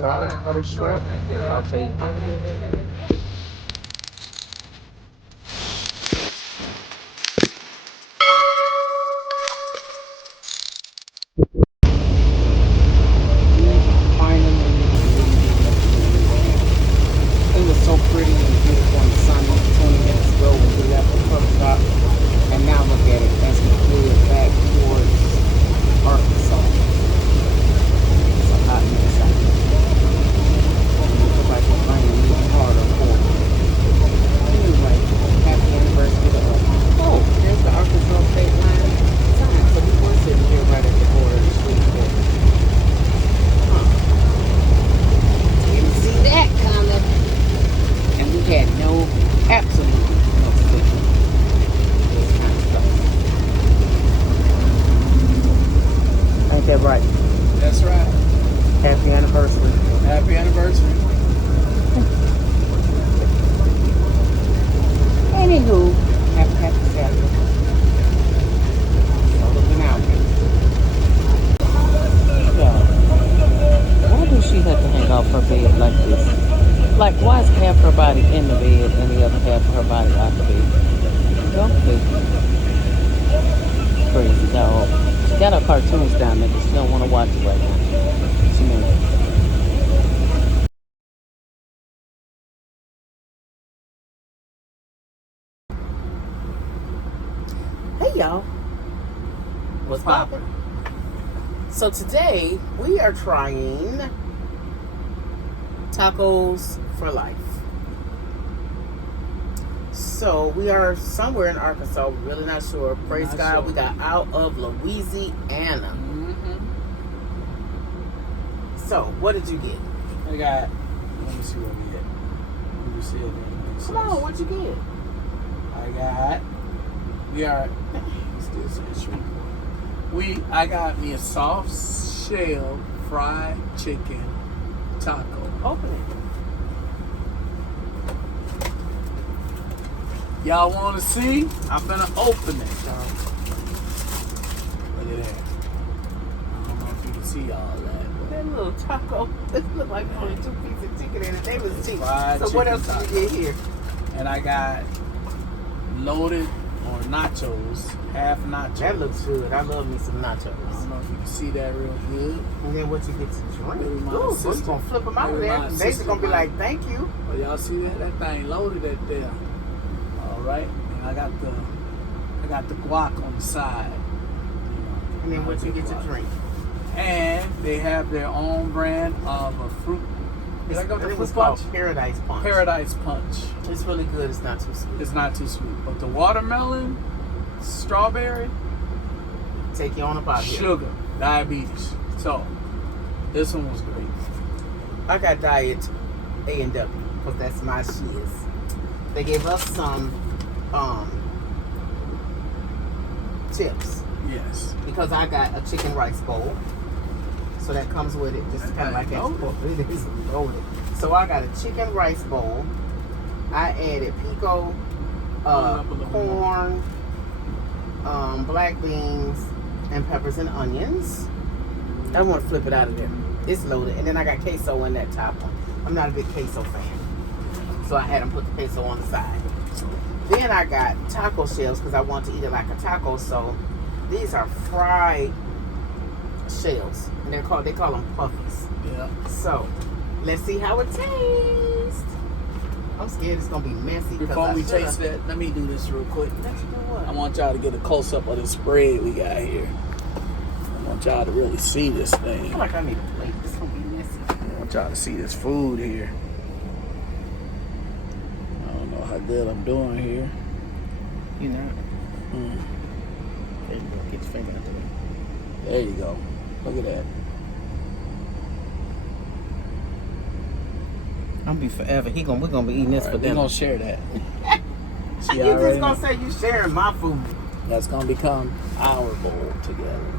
Got a strap. I'll take it. Finally, it was so pretty and beautiful and sunny 20 minutes ago when we left the truck stop. And now look at it as we head back towards Arkansas. It's a hot mess out here. And it looks like it's raining even harder for it. Anyway, happy anniversary to us. Oh, there's the Arkansas state line sign. So we were sitting here right at the border of the street corner. Didn't see that coming. And we had absolutely no signal. This kind of stuff. Ain't that right? That's right. Happy anniversary. Happy anniversary. Anywho, happy Saturday. So looking out here. Yeah. Why does she have to hang off her bed like this? Like, why is half her body in the bed and the other half of her body out the bed? Don't be crazy dog. She got her cartoons down there, but she don't want to watch it right now. She knows. Hey y'all. What's poppin'? So today we are trying tacos for life. So we are somewhere in Arkansas. We're really not sure. Praise God, sure. We got out of Louisiana. Mm-hmm. So what did you get? I got. Let me see what we get. Let me see it. Come on, what'd you get? I got. We are. I got me a soft shell fried chicken taco. Open it. Y'all want to see? I'm finna open it, y'all. Look at that. I don't know if you can see all that. That little taco. This look like only 2 pieces of chicken in it. They was cheap. So what else taco. did you get here? And I got loaded on nachos, half nachos. That looks good. I love me some nachos. I don't know if you can see that real good. And then what you get to drink? Ooh, so you gonna flip them out of there. They just gonna be like, thank you. Well, y'all see that? That thing loaded at there. All right. And I got the guac on the side. And then what you get to drink? And they have their own brand of a fruit. It was called Paradise Punch. Paradise Punch. It's really good. It's not too sweet. It's not too sweet. But the watermelon, strawberry, take you on about here. Sugar, diabetes. So, this one was great. I got diet A&W because that's my shiz. They gave us some chips. Yes. Because I got a chicken rice bowl. So that comes with it, just kind of like that. It is loaded. So I got a chicken rice bowl. I added pico, corn, black beans, and peppers and onions. I want to flip it out of there. It's loaded. And then I got queso in that top one. I'm not a big queso fan. So I had them put the queso on the side. Then I got taco shells because I want to eat it like a taco. So these are fried shells. And they call them puffies. Yeah. So let's see how it tastes. I'm scared it's gonna be messy. Before we taste that, let me do this real quick. Let you do what? I want y'all to get a close up of this spread we got here. I want y'all to really see this thing. I feel like I need a plate. This gonna be messy. I want y'all to see this food here. I don't know how good I'm doing here. You know. There you go. Get your finger out there. There you go. Look at that. I'm gonna be forever. We're gonna be eating this for dinner. We're gonna share that. You just gonna say you sharing my food. That's gonna become our bowl together.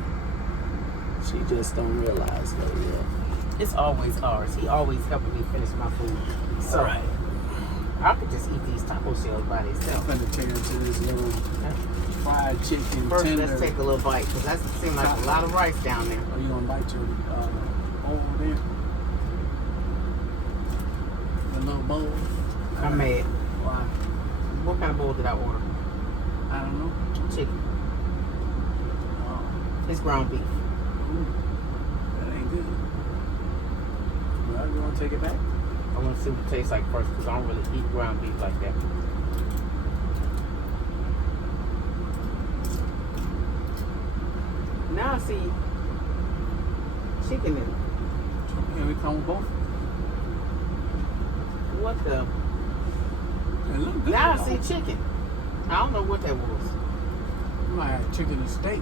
She just don't realize that yet. It's always ours. He always helping me finish my food. So right. I could just eat these taco shells by themselves. I'm gonna tear into this little fried chicken First, tender. let's take a little bite because that seems like a lot of rice down there. Are you gonna bite your over there? bowl. I'm mad. Why? What kind of bowl did I order? I don't know. Chicken. Oh, It's ground beef. ooh, that ain't good. Well, you want to take it back? I want to see what it tastes like first because I don't really eat ground beef like that. Now I see chicken in it. Can we come with both? What the? It look good. Now I though. see chicken. I don't know what that was. You might have chicken and steak.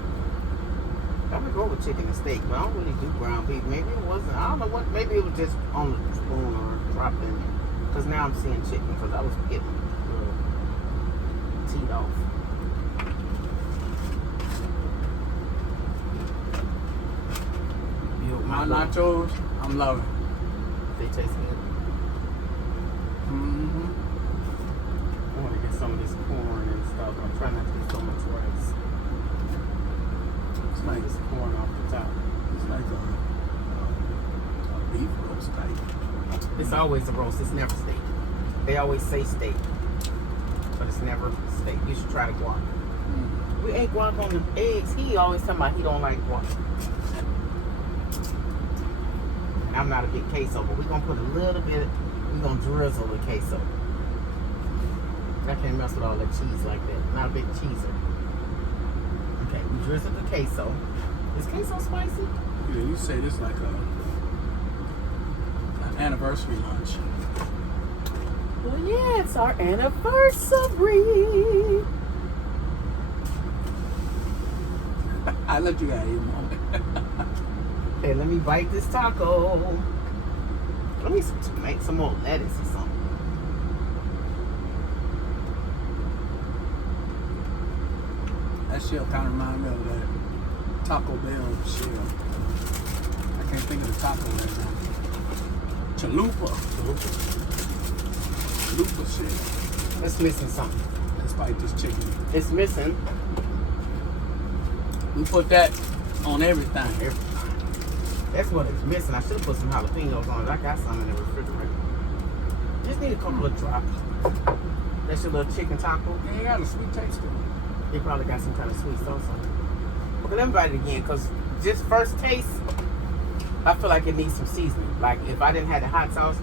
I'm gonna go with chicken and steak, but I don't really do ground beef. Maybe it wasn't. I don't know what. Maybe it was just on the spoon or dropped in there. Because now I'm seeing chicken because I was getting teed off. My nachos, I'm loving. They taste good. Mm-hmm. I want to get some of this corn and stuff. I'm trying not to get so much rice. It's Some like of this corn off the top. it's like a beef roast type. It's always a roast. It's never steak. They always say steak, but it's never steak. You should try the guac. Mm. We ate guac on the eggs. He always talking about he don't like guac. I'm not a big queso, but we're gonna put a little bit. We're gonna drizzle the queso. I can't mess with all that cheese like that. Not a big cheeser. Okay, we drizzle the queso. Is queso spicy? Yeah, you say this like an anniversary lunch. Well, yeah, it's our anniversary. I let you have your moment. Okay, let me bite this taco. Let me make some more lettuce or something. That shell kind of reminds me of that Taco Bell shell. I can't think of the taco right now. Chalupa. Chalupa shell. It's missing something. Let's bite this chicken. It's missing. We put that on everything. That's what it's missing. I should have put some jalapenos on it. I got some in the refrigerator. Just need a couple of drops. That's your little chicken taco. Yeah, it got a sweet taste to it. They probably got some kind of sweet sauce on it. Okay, let me bite it again, because just first taste, I feel like it needs some seasoning. Like, if I didn't have the hot sauce,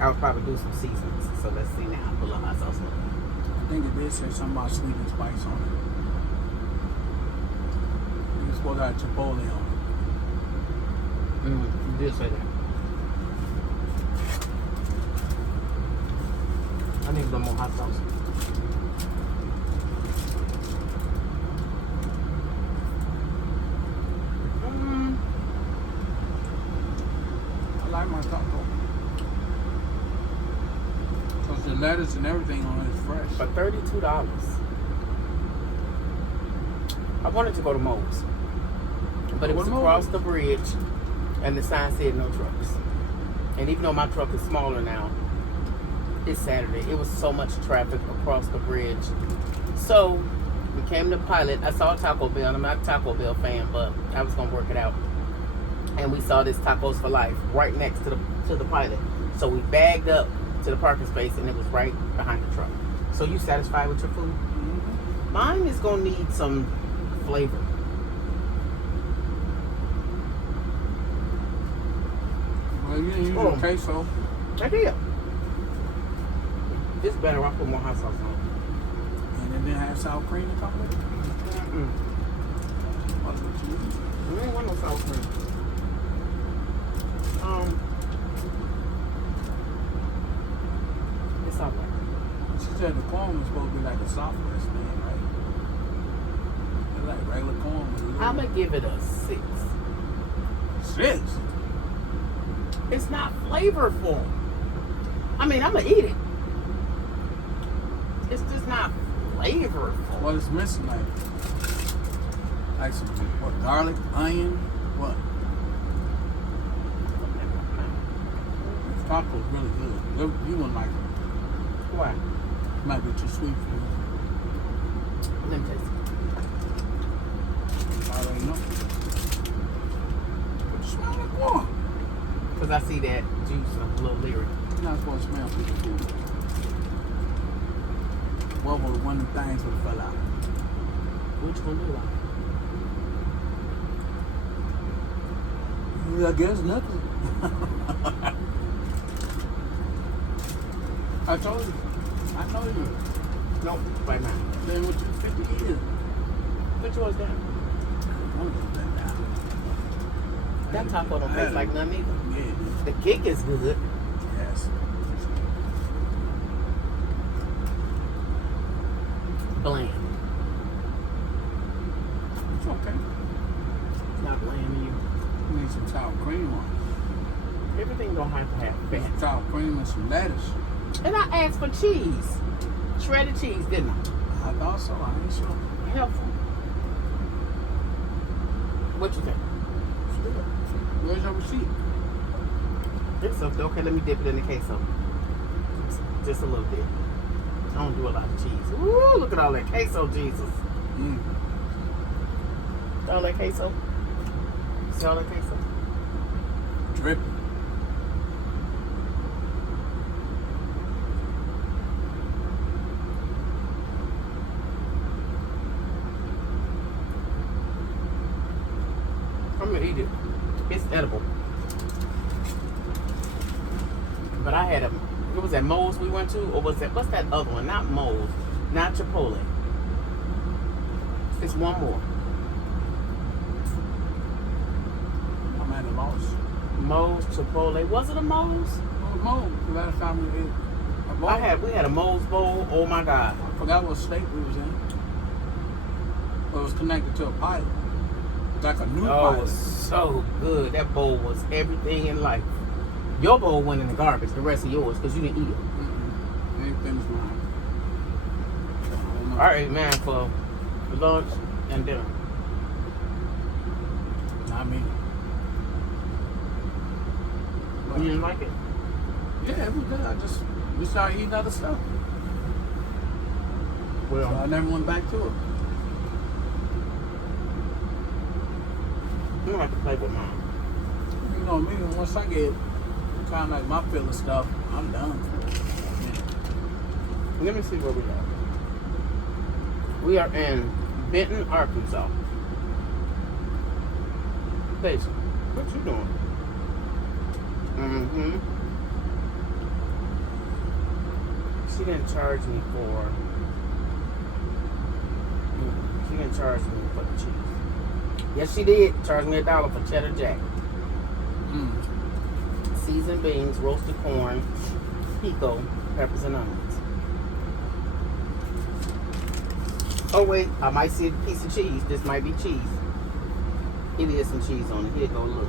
I would probably do some seasonings. So let's see now. Put a little hot sauce on it. I think it did say something about sweet and spice on it. You're supposed to have chipotle on it. You did say that. I need a little more hot sauce. I like my taco. Because the lettuce and everything on it is fresh. For $32. I wanted to go to MOES, but it was across the bridge, and the sign said no trucks. And even though my truck is smaller now, it's Saturday. It was so much traffic across the bridge. So we came to Pilot. I saw Taco Bell. I'm not a Taco Bell fan, but I was gonna work it out. And we saw this Tacos for Life right next to the Pilot. So we bagged up to the parking space, and it was right behind the truck. So you satisfied with your food? Mm-hmm. Mine is gonna need some flavor. Well, you didn't use Oh. your queso. I did. It's better. I put more hot sauce on. And it didn't have sour cream to come with it. What did you use? I ain't want no sour cream. It's all right. She said the corn was supposed to be like a Southwest thing, right? It's like regular corn with a little... I'm gonna give it a 6. 6? It's not flavorful. I mean, I'm gonna eat it. It's just not flavorful. What is missing, like some what, garlic, onion, what? This taco's really good. You wouldn't like it. Why? It might be too sweet for you. Let me taste it. I already know. But you smell like corn. Because I see that juice a little leery. You're not supposed to smell people food. What was one of the things that fell out? Which one do I? I guess nothing. I told you. I know you. Nope, right now. Been with you 50 years. Which one's that? One of them been down. That taco don't taste like nothing either. Yeah, it is. The kick is good. Yes. Bland. It's okay. It's not bland to you. You need some sour cream on it. Everything don't have to have Some fat. sour cream and some lettuce. And I asked for cheese. Shredded cheese, didn't I? I thought so. I ain't sure. Helpful. What you think? Still. Where's your receipt? It's okay. Okay, let me dip it in the queso. Just a little bit. I don't do a lot of cheese. Ooh, look at all that queso, Jesus. All that queso. See all that queso? Dripping. I'm gonna eat it. It's edible. But I had it was that MOES we went to? Or was that, what's that other one? Not MOES. Not Chipotle. It's one more. I'm at a loss. MOES, Chipotle. Was it a MOES? Oh, Mo, the last time we ate a bowl. We had a MOES bowl. Oh my God. I forgot what state we was in. But it was connected to a pilot. Like a new Oh, it pilot. was so good. That bowl was everything in life. Your bowl went in the garbage, the rest of yours, because you didn't eat it. I ain't finished mine. So, I don't know. I ate mine for lunch and dinner. Not me. You didn't like it? Yeah, it was good. We started eating other stuff. So I Well, never went back to it. I'm gonna have to play with mine. You know me, once I get kind of like my fill of stuff, I'm done. Let me see where we are. We are in Benton, Arkansas. Daisy, what you doing? She didn't charge me for. She didn't charge me for the cheese. Yes, she did. Charge me $1 for cheddar jack. Seasoned beans, roasted corn, pico, peppers and onions. Oh wait, I might see a piece of cheese. This might be cheese. It is some cheese on it. Here, go look.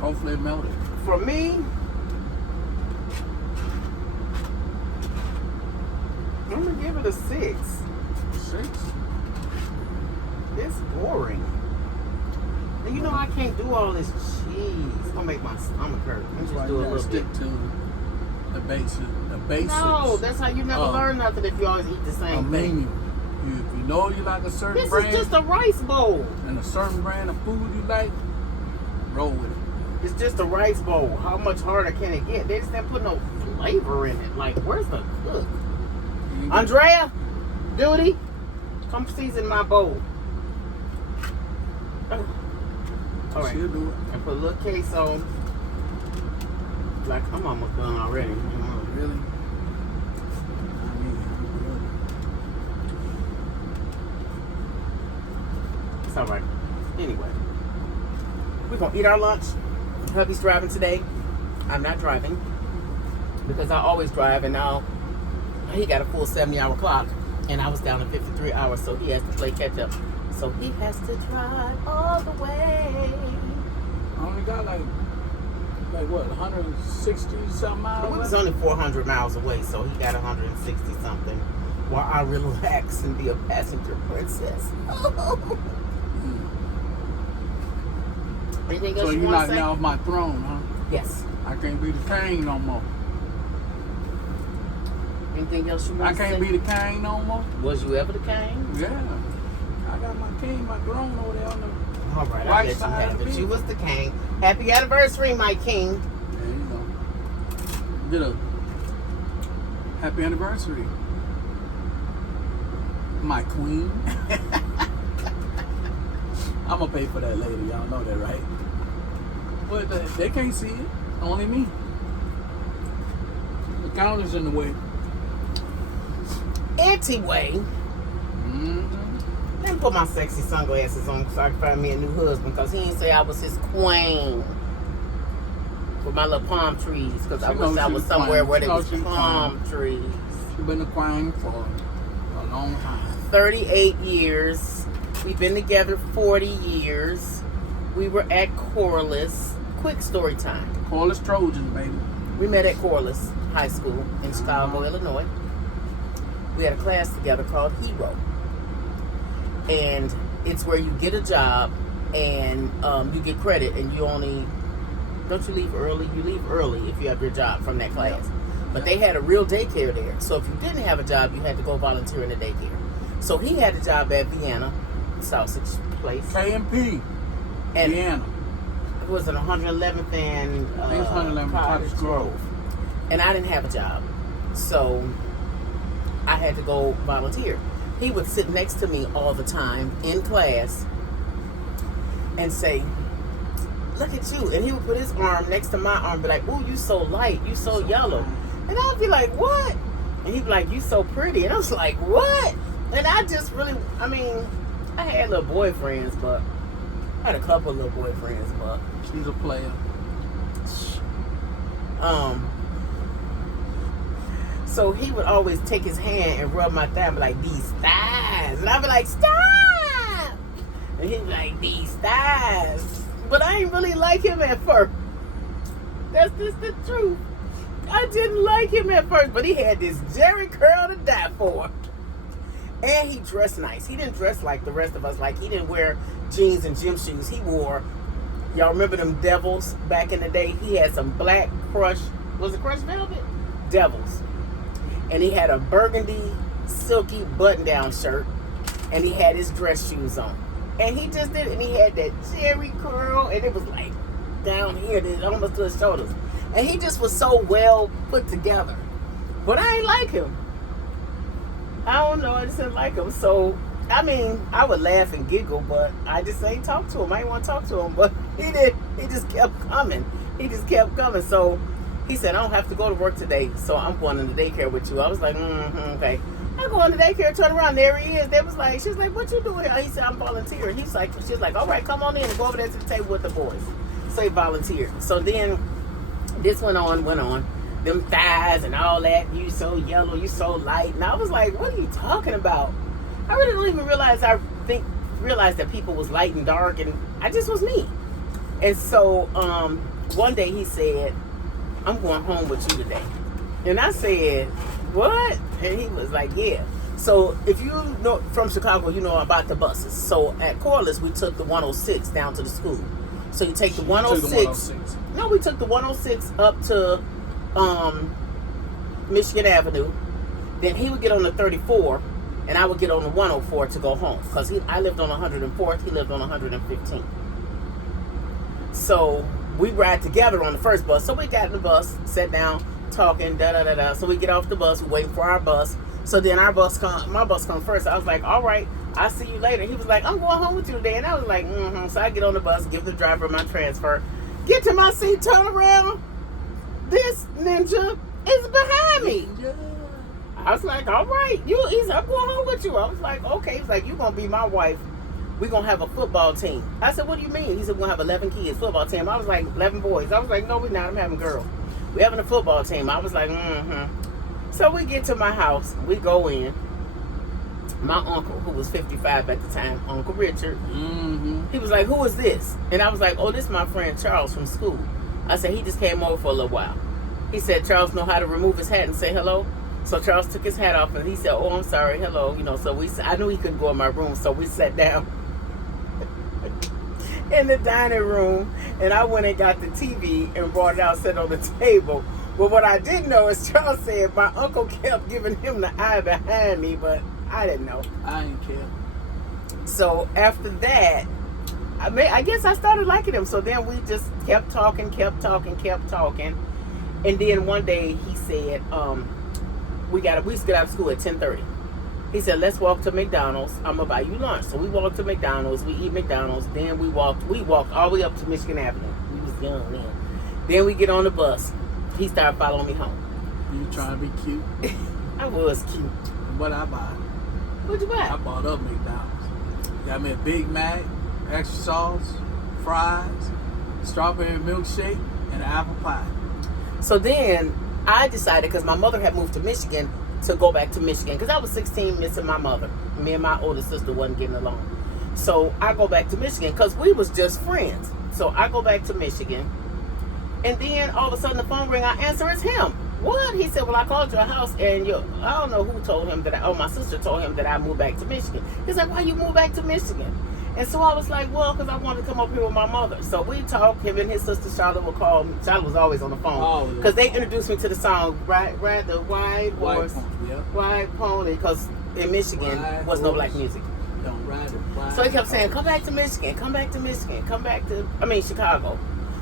Hopefully it melted. For me, I'm gonna give it a 6. 6? It's boring. And you know I can't do all this cheese. It's gonna make my stomach hurt. I'm That's just why do you a gotta little bit. stick to the basics. The basics. No, that's how you never learn nothing if you always eat the A same menu. thing. If you know you like a certain This brand is just a rice bowl. and a certain brand of food you like, roll with it. It's just a rice bowl. How much harder can it get? They just didn't put no flavor in it. Like, where's the cook? Andrea, Duty, come season my bowl. All right, She'll do it. and put a little queso. Like, I'm almost done already. Really? I mean, It's all right. Anyway, we're gonna eat our lunch. Hubby's driving today. I'm not driving because I always drive, and now he got a full 70-hour clock, and I was down to 53 hours, so he has to play catch up. So he has to drive all the way. I only got like what, 160 something miles? We was only 400 miles away, so he got 160 something. While I relax and be a passenger princess. Anything else So you you want to knocked say? me off my throne, huh? Yes. I can't be the king no more. Anything else you I want to say? can't be the king no more. Was you ever the king? Yeah. I got my king, my throne over there on the All right, I'll Right let you side have of it. me. You was the king. Happy anniversary, my king. There you go. Get a happy anniversary, my queen. I'm gonna pay for that later. Y'all know that, right? But they can't see it. Only me. The counter's in the way. Anyway, let me put my sexy sunglasses on so I can find me a new husband, because he didn't say I was his queen. With my little palm trees, because I wish I was somewhere where there was palm trees. She's been a queen for a long time. 38 years. We've been together 40 years. We were at Corliss. Quick story time. Corliss Trojans, baby. We met at Corliss High School in Chicago, Illinois. We had a class together called Hero. And it's where you get a job and you get credit, and you only, don't you leave early? You leave early if you have your job from that class. Yep. But they had a real daycare there. So if you didn't have a job, you had to go volunteer in the daycare. So he had a job at Vienna Sausage Place. KMP. And Vienna. It was at 111th and 111th Cottage Grove. And I didn't have a job. So I had to go volunteer. He would sit next to me all the time in class and say, look at you. And he would put his arm next to my arm and be like, ooh, you so light, you so yellow. And I'd be like, what? And he'd be like, you so pretty. And I was like, what? And I just really, I mean, I had little boyfriends, but I had a couple of little boyfriends, but she's a player. So he would always take his hand and rub my thigh and be like, these thighs. And I'd be like, stop! And he'd be like, these thighs. But I didn't really like him at first. That's just the truth. I didn't like him at first, but he had this Jerry curl to die for. And he dressed nice. He didn't dress like the rest of us. Like, he didn't wear jeans and gym shoes. He wore, y'all remember them Devils back in the day? He had some black Crush, was it Crush Velvet? Devils. And he had a burgundy, silky button-down shirt. And he had his dress shoes on. And he just did it. And he had that Jerry curl. And it was like down here, almost to his shoulders. And he just was so well put together. But I ain't like him. I don't know. I just didn't like him. So, I mean, I would laugh and giggle, but I just ain't talk to him. I didn't want to talk to him. But he did. He just kept coming. He just kept coming. So, he said, I don't have to go to work today, so I'm going into daycare with you. I was like, okay. I go into daycare, turn around, there he is. They was like, she was like, what you doing here? He said, I'm volunteering. She's like, all right, come on in and go over there to the table with the boys. So he volunteered. So then this went on. Them thighs and all that. You so yellow, you so light. And I was like, what are you talking about? I really don't even realize that people was light and dark, and I just was me. And so one day he said, I'm going home with you today. And I said, what? And he was like, yeah. So if you know from Chicago, you know about the buses. So at Corliss, we took the 106 down to the school. So you take the 106. No, we took the 106 up to Michigan Avenue. Then he would get on the 34, and I would get on the 104 to go home. Because I lived on 104th, he lived on 115th. So we ride together on the first bus. So we got in the bus, sat down, talking, da-da-da-da. So we get off the bus, we're waiting for our bus. So then my bus comes first. I was like, all right, I'll see you later. He was like, I'm going home with you today. And I was like, So I get on the bus, give the driver my transfer, get to my seat, turn around. This ninja is behind me. I was like, all right. He said, I'm going home with you. I was like, okay. He's like, you're going to be my wife. We're going to have a football team. I said, what do you mean? He said, we're going to have 11 kids, football team. I was like, 11 boys. I was like, no, we're not. I'm having girls. We're having a football team. I was like, So we get to my house. We go in. My uncle, who was 55 at the time, Uncle Richard, he was like, who is this? And I was like, oh, this is my friend Charles from school. I said, he just came over for a little while. He said, Charles know how to remove his hat and say hello. So Charles took his hat off and he said, oh, I'm sorry, hello. So I knew he couldn't go in my room, so we sat down in the dining room, and I went and got the TV and brought it out, set on the table. But what I didn't know is Charles said my uncle kept giving him the eye behind me, but I didn't know. I didn't care. So after that, I guess I started liking him. So then we just kept talking. And then one day he said, we used to get out of school at 10:30. He said, let's walk to McDonald's. I'm going to buy you lunch. So we walked to McDonald's. We eat McDonald's. Then we walked all the way up to Michigan Avenue. We was young then. Then we get on the bus. He started following me home. You trying to be cute? I was cute. What I buy? What'd you buy? I bought up McDonald's. Got me a Big Mac, extra sauce, fries, strawberry milkshake, and an apple pie. So then I decided, because my mother had moved to Michigan, to go back to Michigan. Because I was 16 missing my mother. Me and my older sister wasn't getting along. So I go back to Michigan because we was just friends. So I go back to Michigan. And then all of a sudden the phone ring. I answer, it's him. What? He said, well, I called your house and I don't know who told him that. My sister told him that I moved back to Michigan. He's like, why you moved back to Michigan? And so I was like, well, because I wanted to come up here with my mother. So we talked. Him and his sister Charlotte would call me. Charlotte was always on the phone because they introduced me to the song Ride the White Horse, White Pony, because in Michigan was no black music. Don't ride the white So he kept saying, come back to Michigan, Chicago.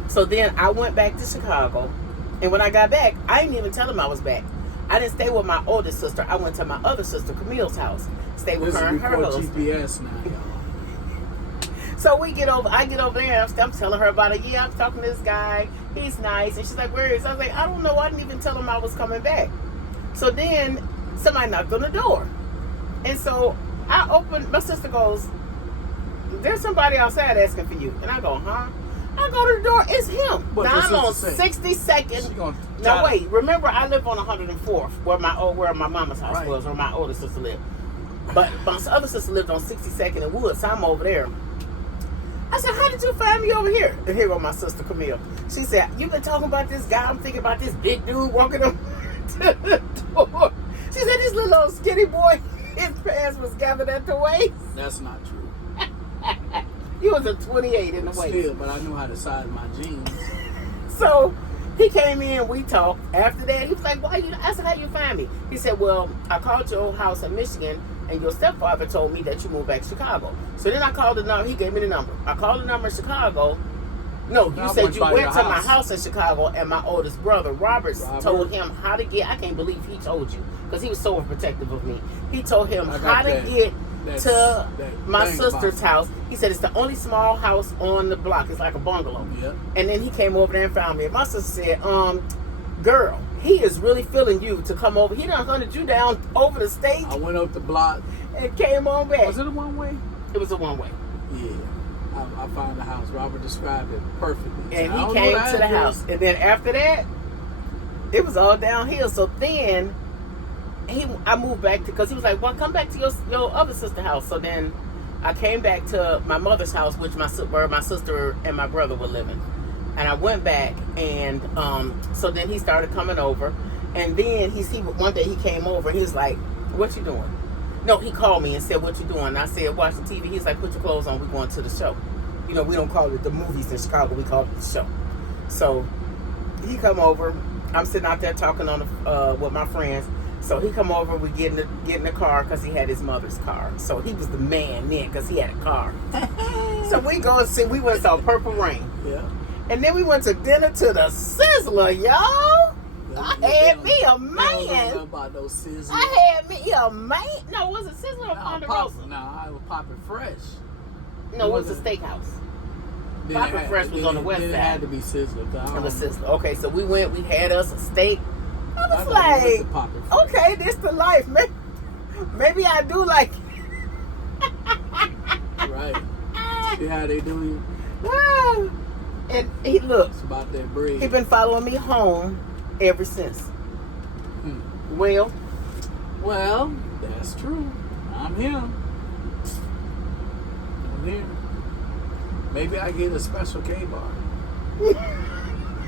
So then I went back to Chicago, and when I got back, I didn't even tell him I was back. I didn't stay with my oldest sister. I went to my other sister Camille's house, stayed with her and her husband. GPS now, y'all. So I get over there, and I'm telling her about it. Yeah, I'm talking to this guy. He's nice. And she's like, where is he? I was like, I don't know. I didn't even tell him I was coming back. So then somebody knocked on the door. And so I opened, my sister goes, there's somebody outside asking for you. And I go, huh? I go to the door, it's him. What now I'm on 62nd. No, wait. Remember, I live on 104th, where my mama's house was, where my older sister lived. But my other sister lived on 62nd and Wood, so I'm over there. I said, how did you find me over here? And here goes my sister Camille. She said, you've been talking about this guy. I'm thinking about this big dude walking up to the door. She said, this little old skinny boy, his pants was gathered at the waist. That's not true. He was a 28 in the waist. Still, but I knew how to size my jeans. So he came in, we talked. After that, he was like, I said, how you find me? He said, well, I called your house in Michigan, and your stepfather told me that you moved back to Chicago. So then I called the number. He gave me the number. I called the number in Chicago. No, you said you went to my house in Chicago, and my oldest brother, Robert, told him how to get. I can't believe he told you, because he was so protective of me. He told him how to get to my sister's house. He said it's the only small house on the block. It's like a bungalow. Yep. And then he came over there and found me. And my sister said, girl, he is really feeling you to come over. He done hunted you down over the state. I went up the block and came on back. Was it a one-way? It was a one-way. Yeah. I found the house. Robert described it perfectly. And he came to the house. And then after that, it was all downhill. So then I moved back because he was like, well, come back to your other sister's house. So then I came back to my mother's house, where my sister and my brother were living. And I went back, and so then he started coming over. And then one day he came over, and he was like, what you doing? No, he called me and said, what you doing? And I said, watching TV. He's like, put your clothes on, we're going to the show. You know, we don't call it the movies in Chicago, we call it the show. So he come over, I'm sitting out there talking on with my friends. So he come over, we get in the car because he had his mother's car. So he was the man then because he had a car. So we went and saw Purple Rain. Yeah. And then we went to dinner to the Sizzler, y'all. I had me a man. I don't know about those Sizzler. I had me a man. No, was it Sizzler or Ponderosa? No, I was Poppin' Fresh. No, it was a steakhouse. Poppin' Fresh was on the west side. It had to be Sizzler. It was Sizzler. Okay, so we had us a steak. I was like, okay, this the life. Maybe I do like it. Right. See how they do you? And he looked. It's about that bread. He been following me home ever since. Well, that's true. I'm him. Maybe I get a special K-bar.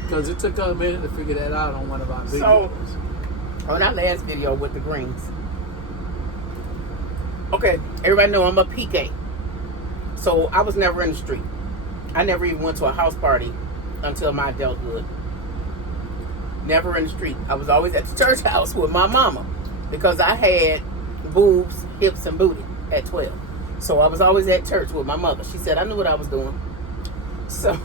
Because it took a minute to figure that out on one of our videos. So, on our last video with the greens. Okay, everybody know I'm a PK. So I was never in the street. I never even went to a house party until my adulthood. Never in the street. I was always at the church house with my mama because I had boobs, hips, and booty at 12. So I was always at church with my mother. She said I knew what I was doing. So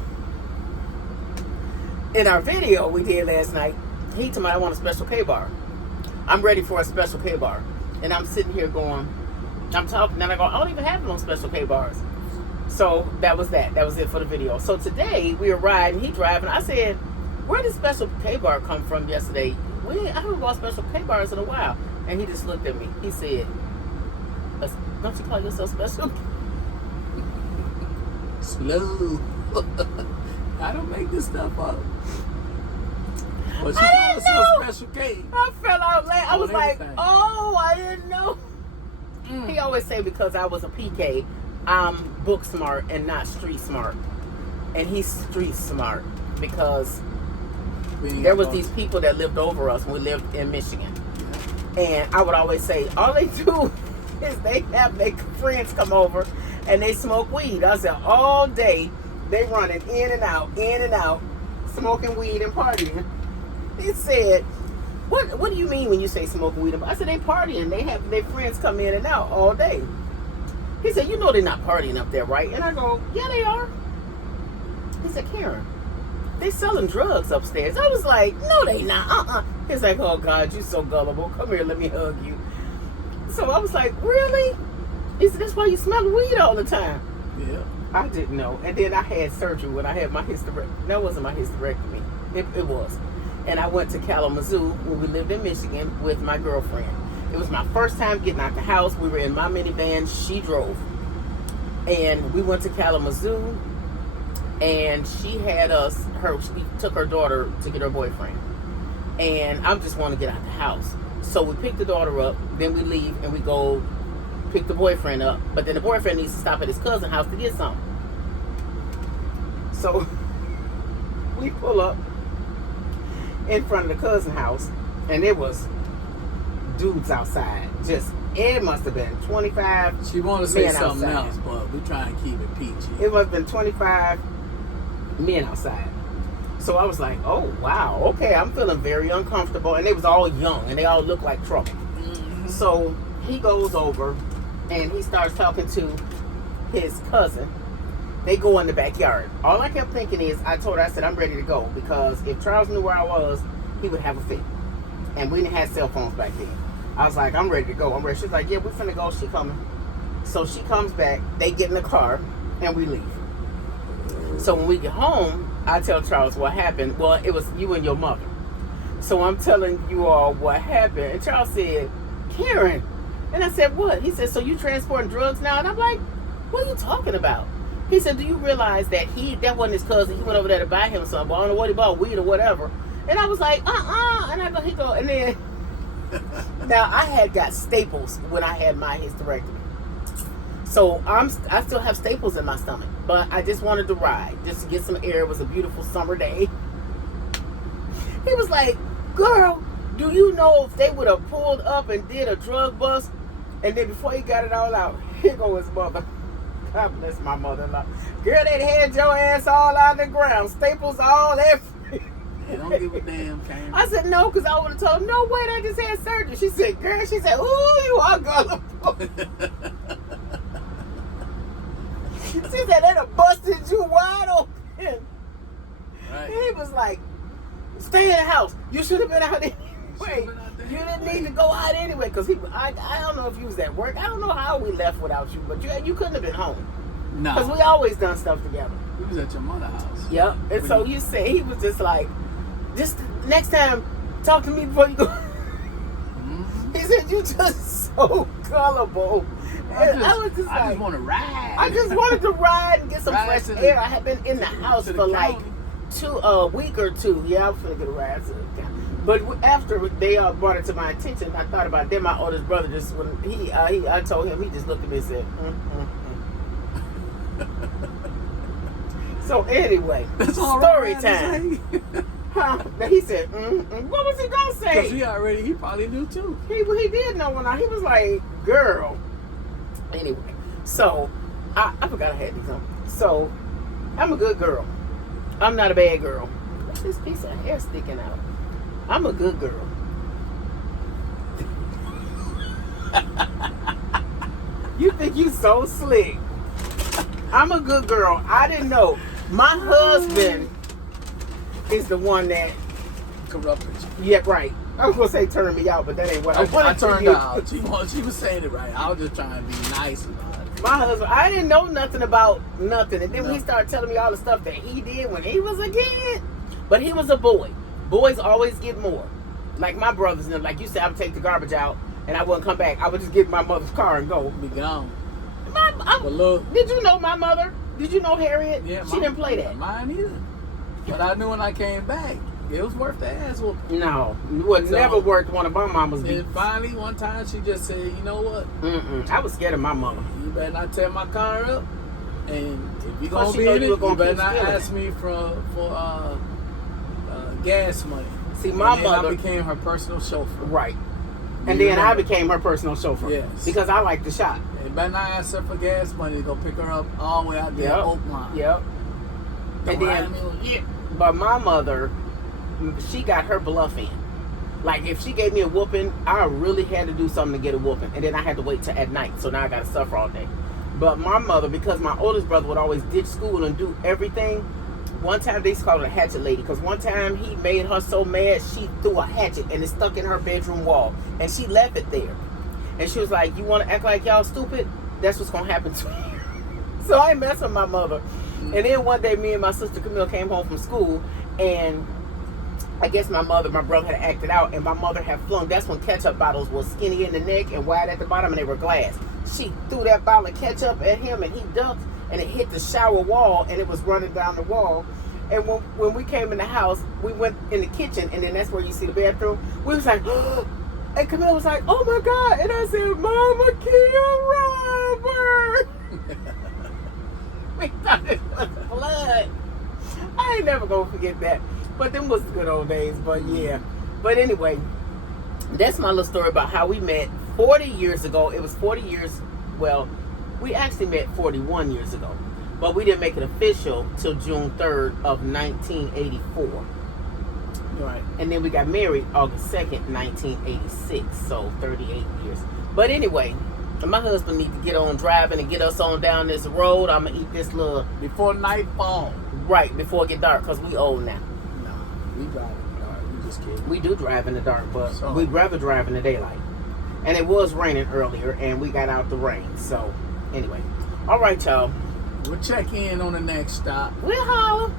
in our video we did last night, he told me I want a special K-bar. I'm ready for a special K-bar. And I'm sitting here going, I'm talking, and I go, I don't even have no special K-bars. So that was that. That was it for the video. So today we were riding, he driving. I said, where did special K-bar come from yesterday? I haven't bought special K-bars in a while. And he just looked at me. He said, don't you call yourself special? Slow. I don't make this stuff up. Well, she called herself Special K. I fell out laughing. I was like, everything. oh, I didn't know. He always say because I was a PK, I'm book smart and not street smart. And he's street smart because there was these people that lived over us when we lived in Michigan. And I would always say, all they do is they have their friends come over and they smoke weed. I said, all day they running in and out, smoking weed and partying. He said, what do you mean when you say smoking weed? I said, they partying. They have their friends come in and out all day. He said, you know they're not partying up there, right? And I go, yeah, they are. He said, Karen, they selling drugs upstairs. I was like, no, they not. He's like, oh, God, you so gullible. Come here, let me hug you. So I was like, really? He said, that's why you smell weed all the time. Yeah. I didn't know. And then I had surgery when I had my hysterectomy. That wasn't my hysterectomy. It was. And I went to Kalamazoo when we lived in Michigan with my girlfriend. It was my first time getting out the house. We were in my minivan. She drove. And we went to Kalamazoo. And she took her daughter to get her boyfriend. And I just want to get out the house. So we pick the daughter up. Then we leave and we go pick the boyfriend up. But then the boyfriend needs to stop at his cousin's house to get something. So we pull up in front of the cousin's house, and it was dudes outside. It must have been 25. She wanted to say men something outside. else, but we try and keep it peachy. It must have been 25 men outside. So I was like, oh, wow, okay, I'm feeling very uncomfortable. And they was all young, and they all looked like trouble. Mm-hmm. So he goes over, and he starts talking to his cousin. They go in the backyard. All I kept thinking is, I said, I'm ready to go. Because if Charles knew where I was, he would have a fit. And we didn't have cell phones back then. I was like, I'm ready to go. I'm ready. She's like, yeah, we're finna go. She coming. So she comes back. They get in the car, and we leave. So when we get home, I tell Charles what happened. Well, it was you and your mother. So I'm telling you all what happened. And Charles said, Karen. And I said, what? He said, so you transporting drugs now? And I'm like, what are you talking about? He said, do you realize that that wasn't his cousin? He went over there to buy him something. I don't know what he bought, weed or whatever. And I was like, And and then, now I had got staples when I had my hysterectomy. So I still have staples in my stomach. But I just wanted to ride, just to get some air. It was a beautiful summer day. He was like, girl, do you know if they would have pulled up and did a drug bust? And then before he got it all out, here go his mother. God bless my mother-in-law. Girl, they had your ass all on the ground. Staples all everywhere. They don't give a damn, Karen. I said, no, because I would have told her, no, wait, I just had surgery. She said, girl, ooh, you are gullible. She said, they'd have busted you wide open. Right. And he was like, stay in the house. You should have been out anyway. You didn't need to go out anyway. Because I don't know if you was at work. I don't know how we left without you. But you couldn't have been home. No. Because we always done stuff together. We was at your mother's house. Yep. And so you said, he was just like, just next time, talk to me before you go. Mm-hmm. He said, you just so gullible. I just want to ride. I just wanted to ride and get some fresh air. I had been in the house for like a week or two. Yeah, I was going to get a ride to the county. But after they brought it to my attention, I thought about it. Then my oldest brother just, when I told him, he just looked at me and said, So anyway, story time. Huh? He said, what was he gonna say? Because he probably knew too. He did know when he was like, girl. Anyway, so I forgot I had these on. So I'm a good girl. I'm not a bad girl. What's this piece of hair sticking out? I'm a good girl. You think you so slick. I'm a good girl. I didn't know. My husband is the one that Corrupted you. yeah, right. I was gonna say turn me out, but that ain't what I wanted I turned to you. out. She was saying it right. I was just trying to be nice about it. My husband, I didn't know nothing about nothing. And then when he started telling me all the stuff that he did when he was a kid. But he was a boy. Boys always get more. Like my brothers, and like you said, I would take the garbage out and I wouldn't come back. I would just get in my mother's car and go. Be gone. But look, did you know my mother? Did you know Harriet? yeah, She didn't play that. Mine either. But I knew when I came back, it was worth the ass whooping. No, it was So, never worth one of my mama's beats. And finally, one time, she just said, you know what? Mm-mm. I was scared of my mama. You better not tear my car up. And if you're going to she be know in you it, were gonna you better keep not stealing ask me for gas money. See, my and then mother I became her personal chauffeur. right. You And then I remember? became her personal chauffeur. Yes. Because I like to shop. And better not ask her for gas money to go pick her up all the way out there Yep. at Oakmont. Yep. Don't And then, ride me with- yeah. but my mother, she got her bluff in. Like if she gave me a whooping, I really had to do something to get a whooping, and then I had to wait till at night. So now I got to suffer all day. But my mother, because my oldest brother would always ditch school and do everything. One time they used to call her a hatchet lady, because one time he made her so mad she threw a hatchet and it stuck in her bedroom wall, and she left it there. And she was like, "You want to act like y'all stupid? That's what's gonna happen to you." So I ain't mess with my mother. And then one day, me and my sister Camille came home from school, and I guess my brother had acted out, and my mother had flung. That's when ketchup bottles were skinny in the neck and wide at the bottom, and they were glass. She threw that bottle of ketchup at him, and he ducked, and it hit the shower wall, and it was running down the wall. And when we came in the house, we went in the kitchen, and then that's where you see the bathroom. We was like, and Camille was like, "Oh my God!" And I said, "Mama killed Robert." We thought it was blood. I ain't never gonna forget that. But them was the good old days. But yeah. But anyway, that's my little story about how we met 40 years ago. It was 40 years. Well, we actually met 41 years ago. But we didn't make it official till June 3rd of 1984. Right. And then we got married August 2nd, 1986. So 38 years. But anyway, my husband needs to get on driving and get us on down this road. I'm going to eat this little... Before nightfall. Right, before it get dark, because we old now. No, we drive in the dark. We just kidding. We do drive in the dark, but So- we'd rather drive in the daylight. And it was raining earlier, and we got out the rain. So, anyway. All right, y'all. We'll check in on the next stop. We'll holler.